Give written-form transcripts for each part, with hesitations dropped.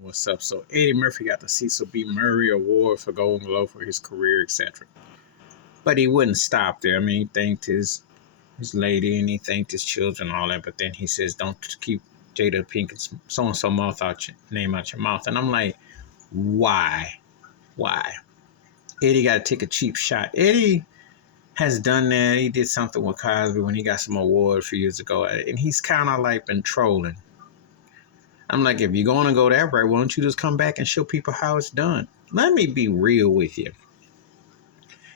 What's up? So Eddie Murphy got the Cecil B. Murray Award for Golden Globe for his career, etc. But he wouldn't stop there. I mean, he thanked his lady and he thanked his children and all that. But then he says, "Don't keep Jada Pinkett so and so mouth out your name out your mouth." And I'm like, why? Why? Eddie got to take a cheap shot. Eddie has done that. He did something with Cosby when he got some award a few years ago, and he's kind of like been trolling. I'm like, if you're going to go that way, why don't you just come back and show people how it's done? Let me be real with you.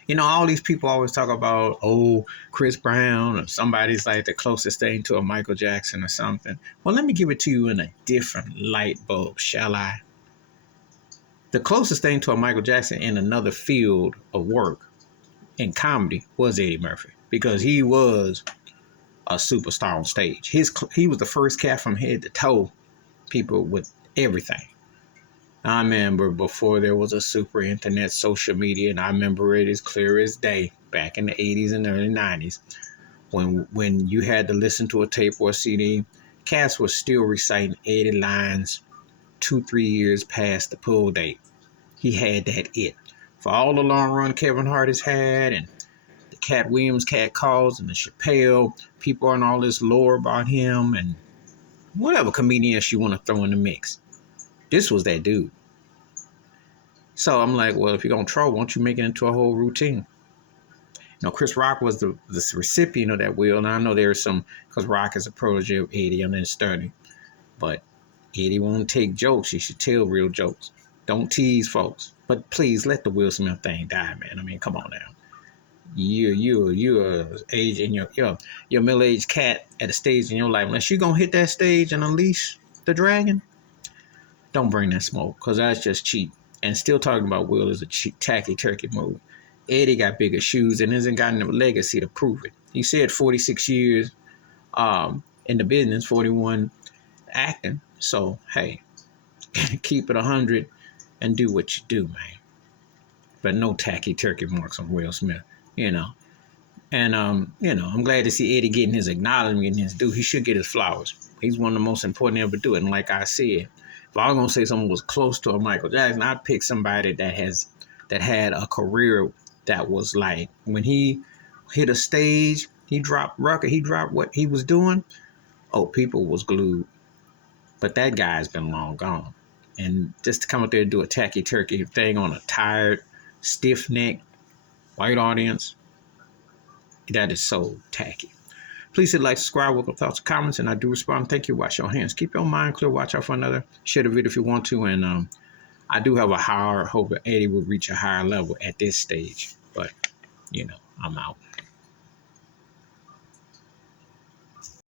You know, all these people always talk about, oh, Chris Brown or somebody's like the closest thing to a Michael Jackson or something. Well, let me give it to you in a different light bulb, shall I? The closest thing to a Michael Jackson in another field of work in comedy was Eddie Murphy because he was a superstar on stage. He was the first cat from head to toe people with everything. I remember before there was a super internet social media, and I remember it as clear as day back in the 80s and early 90s when you had to listen to a tape or a CD. Cats was still reciting 80 lines 2-3 years past the pull date. He had that it. For all the long run Kevin Hart has had, and the Cat Williams cat calls, and the Chappelle, people and all this lore about him, and whatever comedian else you want to throw in the mix. This was that dude. So I'm like, well, if you're going to troll, why don't you make it into a whole routine? You know, Chris Rock was the recipient of that will. And I know there's some, because Rock is a protege of Eddie and then Sturdy. But Eddie won't take jokes. He should tell real jokes. Don't tease folks. But please let the Will Smith thing die, man. I mean, come on now. You're age in your middle-aged cat at a stage in your life. Unless you're going to hit that stage and unleash the dragon, don't bring that smoke, because that's just cheap. And still talking about Will is a cheap, tacky turkey move. Eddie got bigger shoes and hasn't got enough legacy to prove it. He said 46 years in the business, 41 acting. So, hey, keep it 100 and do what you do, man. But no tacky turkey marks on Will Smith, you know. And, I'm glad to see Eddie getting his acknowledgement, getting his due. He should get his flowers. He's one of the most important to ever do it. And like I said, if I was gonna say someone was close to a Michael Jackson, I'd pick somebody that had a career that was like when he hit a stage, he dropped record, he dropped what he was doing. Oh, people was glued. But that guy's been long gone. And just to come up there and do a tacky turkey thing on a tired, stiff neck white audience, that is so tacky. Please hit like, subscribe, welcome thoughts and comments, and I do respond. Thank you. Wash your hands. Keep your mind clear. Watch out for another. Share the video if you want to. And I do have a higher hope that Eddie will reach a higher level at this stage. But, I'm out.